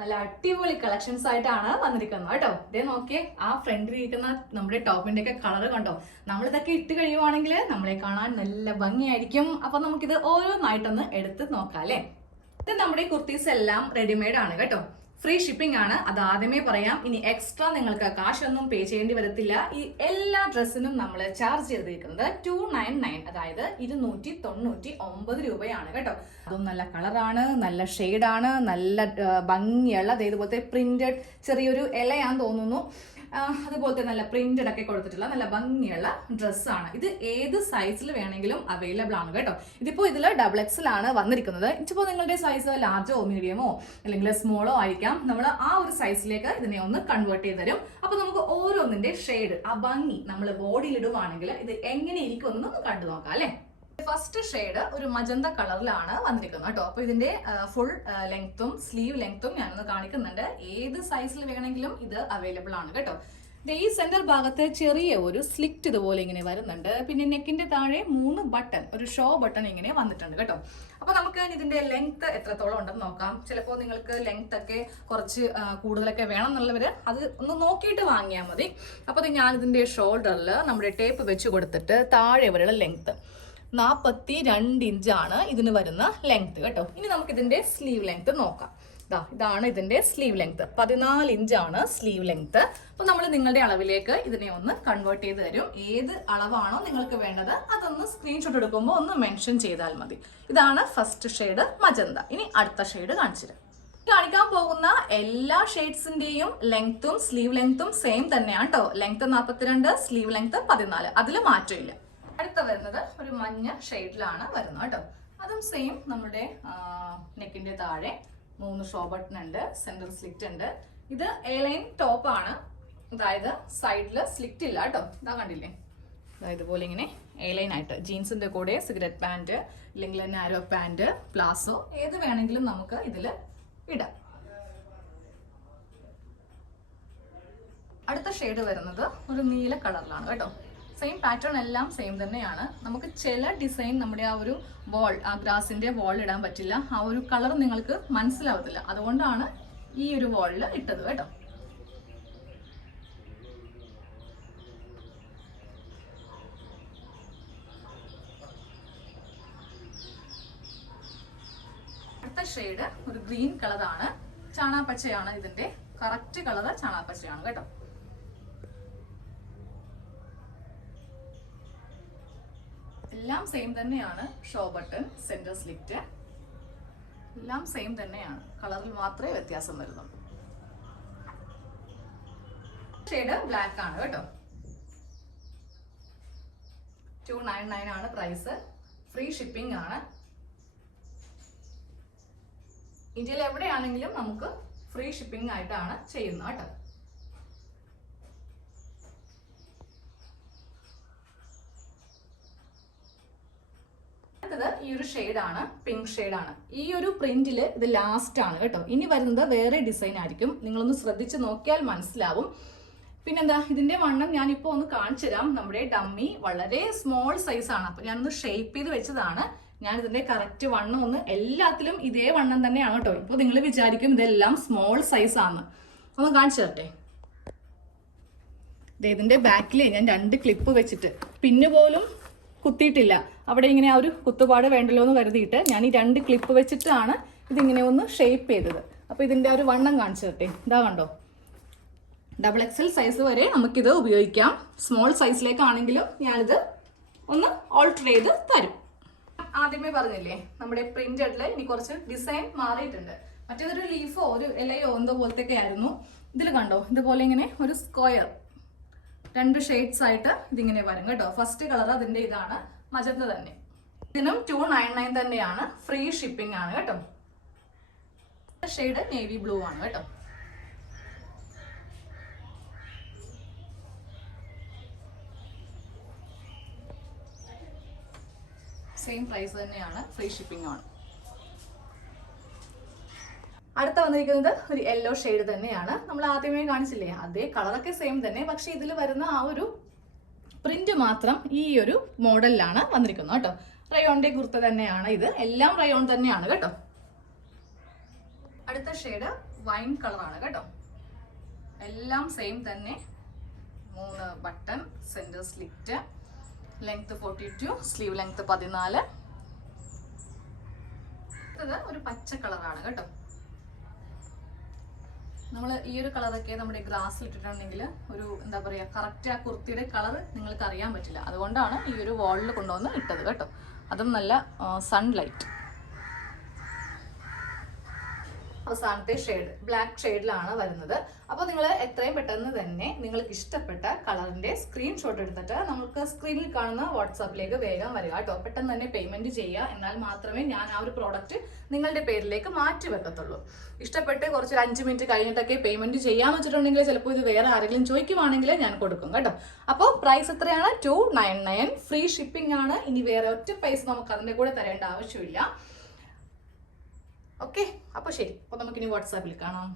നല്ല അടിപൊളി കളക്ഷൻസ് ആയിട്ടാണ് വന്നിരിക്കുന്നത്. കേട്ടോ. ഇതേ നോക്കിയേ ആ ഫ്രണ്ടിൽ ഇരിക്കുന്ന നമ്മുടെ ടോപ്പിന്റെ ഒക്കെ കളർ കണ്ടോ? നമ്മളിതൊക്കെ ഇട്ട് കഴിയുവാണെങ്കിൽ നമ്മളെ കാണാൻ നല്ല ഭംഗിയായിരിക്കും. അപ്പൊ നമുക്കിത് ഓരോന്നായിട്ടൊന്ന് എടുത്ത് നോക്കാം അല്ലേ? ഇത് നമ്മുടെ കുർത്തീസ് എല്ലാം റെഡിമെയ്ഡ് ആണ് കേട്ടോ. ഫ്രീ ഷിപ്പിംഗ് ആണ്. അത് ആദ്യമേ പറയാം. ഇനി എക്സ്ട്രാ നിങ്ങൾക്ക് കാശൊന്നും പേ ചെയ്യേണ്ടി വരത്തില്ല. ഈ എല്ലാ ഡ്രസ്സിനും നമ്മൾ ചാർജ് ചെയ്തിരിക്കുന്നത് ടു നയൻ നയൻ അതായത് ഇരുന്നൂറ്റി തൊണ്ണൂറ്റി ഒമ്പത് രൂപയാണ് കേട്ടോ. അതും നല്ല കളറാണ് നല്ല ഷെയ്ഡാണ് നല്ല ഭംഗിയുള്ള ഇതുപോലത്തെ പ്രിന്റഡ് ചെറിയൊരു ഇലയാന്ന് തോന്നുന്നു. അതുപോലത്തെ നല്ല പ്രിന്റഡ് ഒക്കെ കൊടുത്തിട്ടുള്ള നല്ല ഭംഗിയുള്ള ഡ്രസ്സാണ് ഇത് ഏത് സൈസിൽ വേണമെങ്കിലും അവൈലബിൾ ആണ് കേട്ടോ. ഇതിപ്പോൾ ഇതിൽ ഡബിൾ എക്സൽ ആണ് വന്നിരിക്കുന്നത്. ഇപ്പോ നിങ്ങളുടെ സൈസ് ലാർജോ മീഡിയമോ അല്ലെങ്കിൽ സ്മോളോ ആയിരിക്കാം. നമ്മൾ ആ ഒരു സൈസിലേക്ക് ഇതിനെ ഒന്ന് കൺവേർട്ട് ചെയ്ത് തരും. അപ്പോൾ നമുക്ക് ഓരോന്നിന്റെ ഷെയ്ഡ് ആ ഭംഗി നമ്മൾ ബോഡിയിൽ ഇടുവാണെങ്കിൽ ഇത് എങ്ങനെ ഇരിക്കും നമുക്ക് കണ്ടു നോക്കാം അല്ലേ? ഫസ്റ്റ് ഷെയ്ഡ് ഒരു മജന്ത കളറിലാണ് വന്നിരിക്കുന്നത് കേട്ടോ. അപ്പൊ ഇതിന്റെ ഫുൾ ലെങ്ത്തും സ്ലീവ് ലെങ്ത്തും ഞാനൊന്ന് കാണിക്കുന്നുണ്ട്. ഏത് സൈസിൽ വേണമെങ്കിലും ഇത് അവൈലബിൾ ആണ് കേട്ടോ. ഈ സെന്റർ ഭാഗത്ത് ചെറിയ ഒരു സ്ലിറ്റ് ഇതുപോലെ ഇങ്ങനെ വരുന്നുണ്ട്. പിന്നെ നെക്കിന്റെ താഴെ മൂന്ന് ബട്ടൺ ഒരു ഷോ ബട്ടൺ ഇങ്ങനെ വന്നിട്ടുണ്ട് കേട്ടോ. അപ്പൊ നമുക്ക് ഇതിന്റെ ലെങ്ത് എത്രത്തോളം ഉണ്ടെന്ന് നോക്കാം. ചിലപ്പോൾ നിങ്ങൾക്ക് ലെങ്ത് ഒക്കെ കുറച്ച് കൂടുതലൊക്കെ വേണം എന്നുള്ളവര് അത് ഒന്ന് നോക്കിയിട്ട് വാങ്ങിയാൽ മതി. അപ്പൊ ഞാൻ ഇതിന്റെ ഷോൾഡറിൽ നമ്മുടെ ടേപ്പ് വെച്ച് കൊടുത്തിട്ട് താഴെ വരെയുള്ള ലെങ്ത് നാൽപ്പത്തി രണ്ട് ഇഞ്ചാണ് ഇതിന് വരുന്ന ലെങ്ത് കേട്ടോ. ഇനി നമുക്ക് ഇതിന്റെ സ്ലീവ് ലെങ്ത് നോക്കാം ഇതാണ് ഇതിന്റെ സ്ലീവ് ലെങ്ത് പതിനാല് ഇഞ്ചാണ് സ്ലീവ് ലെങ്ത് അപ്പൊ നമ്മൾ നിങ്ങളുടെ അളവിലേക്ക് ഇതിനെ ഒന്ന് കൺവേർട്ട് ചെയ്ത് തരും. ഏത് അളവാണോ നിങ്ങൾക്ക് വേണ്ടത് അതൊന്ന് സ്ക്രീൻഷോട്ട് എടുക്കുമ്പോൾ ഒന്ന് മെൻഷൻ ചെയ്താൽ മതി. ഇതാണ് ഫസ്റ്റ് ഷെയ്ഡ് മജന്ത ഇനി അടുത്ത ഷെയ്ഡ് കാണിച്ചുതരാം കാണിക്കാൻ പോകുന്ന എല്ലാ ഷെയ്ഡ്സിന്റെയും ലെങ്ത്തും സ്ലീവ് ലെങ്ത്തും സെയിം തന്നെയാണ് കേട്ടോ ലെങ്ത് നാൽപ്പത്തിരണ്ട് സ്ലീവ് ലെങ്ത് പതിനാല്. അതിൽ മാറ്റമില്ല. അടുത്ത വരുന്നത് ഒരു മഞ്ഞ ഷെയ്ഡിലാണ് വരുന്നത് കേട്ടോ. അതും സെയിം നമ്മുടെ നെക്കിന്റെ താഴെ മൂന്ന് ഷോ ബട്ടൺ ഉണ്ട് സെന്റർ സ്ലിറ്റ് ഉണ്ട്. ഇത് എ ലൈൻ ടോപ്പ് ആണ്. അതായത് സൈഡിൽ സ്ലിറ്റ് ഇല്ല കേട്ടോ. ഇതാ കണ്ടില്ലേ? ഇതുപോലെ ഇങ്ങനെ എ ലൈൻ ആയിട്ട് ജീൻസിന്റെ കൂടെ സിഗരറ്റ് പാന്റ് ഇല്ലെങ്കിൽ നാരോ പാന്റ് പ്ലാസോ ഏത് വേണമെങ്കിലും നമുക്ക് ഇതിൽ ഇടാം. അടുത്ത ഷെയ്ഡ് വരുന്നത് ഒരു നീല കളറിലാണ് കേട്ടോ. സെയിം പാറ്റേൺ എല്ലാം സെയിം തന്നെയാണ്. നമുക്ക് ചില ഡിസൈൻ നമ്മുടെ ആ ഒരു വോൾ ആ ഗ്രാസിന്റെ വോൾ ഇടാൻ പറ്റില്ല. ആ ഒരു കളർ നിങ്ങൾക്ക് മനസ്സിലാവത്തില്ല. അതുകൊണ്ടാണ് ഈ ഒരു വോളിൽ ഇട്ടത് കേട്ടോ. അടുത്ത ഷെയ്ഡ് ഒരു ഗ്രീൻ കളറാണ് ചാണാപ്പച്ചയാണ് ഇതിന്റെ കറക്റ്റ് കളർ ചാണാപ്പച്ചയാണ് കേട്ടോ. എല്ലാം സെയിം തന്നെയാണ്. ഷോ ബട്ടൺ സെന്റർ സ്ലിറ്റ് എല്ലാം സെയിം തന്നെയാണ്. കളറിൽ മാത്രമേ വ്യത്യാസം വരുന്നുള്ളൂ ഷെയ്ഡ് ബ്ലാക്ക് ആണ് കേട്ടോ. ടു നയൻ നയൻ ആണ് പ്രൈസ് ഫ്രീ ഷിപ്പിംഗ് ആണ്. ഇന്ത്യയിൽ എവിടെയാണെങ്കിലും നമുക്ക് ഫ്രീ ഷിപ്പിംഗ് ആയിട്ടാണ് ചെയ്യുന്നത് കേട്ടോ. അടുത്തത് ഈ ഒരു ആണ് പിങ്ക് ആണ്. ഈ ഒരു പ്രിന്റിൽ ഇത് ലാസ്റ്റ് ആണ് കേട്ടോ. ഇനി വരുന്നത് വേറെ ഡിസൈൻ ആയിരിക്കും. നിങ്ങളൊന്ന് ശ്രദ്ധിച്ച് നോക്കിയാൽ മനസ്സിലാവും. പിന്നെന്താ ഇതിന്റെ വണ്ണം ഞാൻ ഇപ്പോൾ ഒന്ന് കാണിച്ചു തരാം. നമ്മുടെ ഡമ്മി വളരെ സ്മോൾ സൈസ് ആണ്. അപ്പൊ ഞാനൊന്ന് ഷേപ്പ് ചെയ്ത് വെച്ചതാണ്. ഞാൻ ഇതിന്റെ കറക്റ്റ് വണ്ണം ഒന്ന് എല്ലാത്തിലും ഇതേ വണ്ണം തന്നെയാണ് കേട്ടോ. ഇപ്പൊ നിങ്ങൾ വിചാരിക്കും ഇതെല്ലാം സ്മോൾ സൈസ് ആണ്. ഒന്ന് കാണിച്ചു തരട്ടെ? ഇതിന്റെ ബാക്കിൽ ഞാൻ രണ്ട് ക്ലിപ്പ് വെച്ചിട്ട്. പിന്നെ പോലും കുത്തിയിട്ടില്ല. അവിടെ ഇങ്ങനെ ആ ഒരു കുത്തുപാട് വേണ്ടല്ലോ എന്ന് കരുതിയിട്ട് ഞാൻ ഈ രണ്ട് ക്ലിപ്പ് വെച്ചിട്ടാണ് ഇതിങ്ങനെ ഒന്ന് ഷേപ്പ് ചെയ്തത്. അപ്പോൾ ഇതിന്റെ ആ ഒരു വണ്ണം കാണിച്ചു തരട്ടെ. ഇതാ കണ്ടോ? ഡബിൾ എക്സൽ സൈസ് വരെ നമുക്കിത് ഉപയോഗിക്കാം. സ്മോൾ സൈസിലേക്കാണെങ്കിലും ഞാനിത് ഒന്ന് ഓൾട്ടർ ചെയ്ത് തരും. ആദ്യമേ പറഞ്ഞില്ലേ നമ്മുടെ പ്രിന്റഡിൽ ഇനി കുറച്ച് ഡിസൈൻ മാറിയിട്ടുണ്ട്. മറ്റേതൊരു ലീഫോ ഒരു ഇലയോ എന്തോ പോലത്തെ ആയിരുന്നു. ഇതിൽ കണ്ടോ? ഇതുപോലെ ഇങ്ങനെ ഒരു സ്ക്വയർ രണ്ട് ഷെയ്ഡ്സ് ആയിട്ട് ഇതിങ്ങനെ വരും കേട്ടോ. ഫസ്റ്റ് കളർ അതിന്റെ ഇതാണ്. മജന്ത തന്നെ. ഇതിനും ടു നയൻ നയൻ തന്നെയാണ്. ഫ്രീ ഷിപ്പിംഗ് ആണ് കേട്ടോ. ഷെയ്ഡ് നേവി ബ്ലൂ ആണ് കേട്ടോ. സെയിം പ്രൈസ് തന്നെയാണ്. ഫ്രീ ഷിപ്പിംഗ് ആണ്. അടുത്ത വന്നിരിക്കുന്നത് ഒരു യെല്ലോ ഷെയ്ഡ് തന്നെയാണ്. നമ്മൾ ആദ്യമേ കാണിച്ചില്ലേ അതേ കളറൊക്കെ സെയിം തന്നെ പക്ഷെ ഇതിൽ വരുന്ന ആ ഒരു പ്രിന്റ് മാത്രം ഈ ഒരു മോഡലിലാണ് വന്നിരിക്കുന്നത് കേട്ടോ. റയോണിന്റെ കുർത്ത തന്നെയാണ് ഇത്. എല്ലാം റയോൺ തന്നെയാണ് കേട്ടോ. അടുത്ത ഷെയ്ഡ് വൈൻ കളറാണ് കേട്ടോ. എല്ലാം സെയിം തന്നെ. മൂന്ന് button centre slit length forty two sleeve length പതിനാല് ഒരു പച്ച കളറാണ് കേട്ടോ. നമ്മൾ ഈ ഒരു കളറൊക്കെ നമ്മുടെ ഗ്രാസ് ഇട്ടിട്ടുണ്ടെങ്കിൽ ഒരു എന്താ പറയുക കറക്റ്റ് ആ കുർത്തിയുടെ കളർ നിങ്ങൾക്ക് അറിയാൻ പറ്റില്ല. അതുകൊണ്ടാണ് ഈ ഒരു വാളിൽ കൊണ്ടുവന്ന് ഇട്ടത് കേട്ടോ. അതും നല്ല സൺലൈറ്റ് അവസാനത്തെ ഷെയ്ഡ് ബ്ലാക്ക് ഷെയ്ഡിലാണ് വരുന്നത്. അപ്പോൾ നിങ്ങൾ എത്രയും പെട്ടെന്ന് തന്നെ നിങ്ങൾക്ക് ഇഷ്ടപ്പെട്ട കളറിന്റെ സ്ക്രീൻഷോട്ട് എടുത്തിട്ട് നമുക്ക് സ്ക്രീനിൽ കാണുന്ന വാട്സാപ്പിലേക്ക് വേഗം വരിക കേട്ടോ. പെട്ടെന്ന് തന്നെ പേയ്മെന്റ് ചെയ്യുക. എന്നാൽ മാത്രമേ ഞാൻ ആ ഒരു പ്രോഡക്റ്റ് നിങ്ങളുടെ പേരിലേക്ക് മാറ്റി വെക്കത്തുള്ളൂ. ഇഷ്ടപ്പെട്ട് കുറച്ച് അഞ്ച് മിനിറ്റ് കഴിഞ്ഞിട്ടൊക്കെ പേയ്മെന്റ് ചെയ്യാന്ന് വെച്ചിട്ടുണ്ടെങ്കിൽ ചിലപ്പോൾ ഇത് വേറെ ആരെങ്കിലും ചോദിക്കുവാണെങ്കിൽ ഞാൻ കൊടുക്കും കേട്ടോ. അപ്പോൾ പ്രൈസ് എത്രയാണ്? Two nine nine free shipping ആണ്. ഇനി വേറെ ഒറ്റ പൈസ നമുക്ക് അതിന്റെ കൂടെ തരേണ്ട ആവശ്യമില്ല. ഓക്കെ അപ്പോൾ ശരി. അപ്പോൾ നമുക്കിനി വാട്സാപ്പിൽ കാണാം.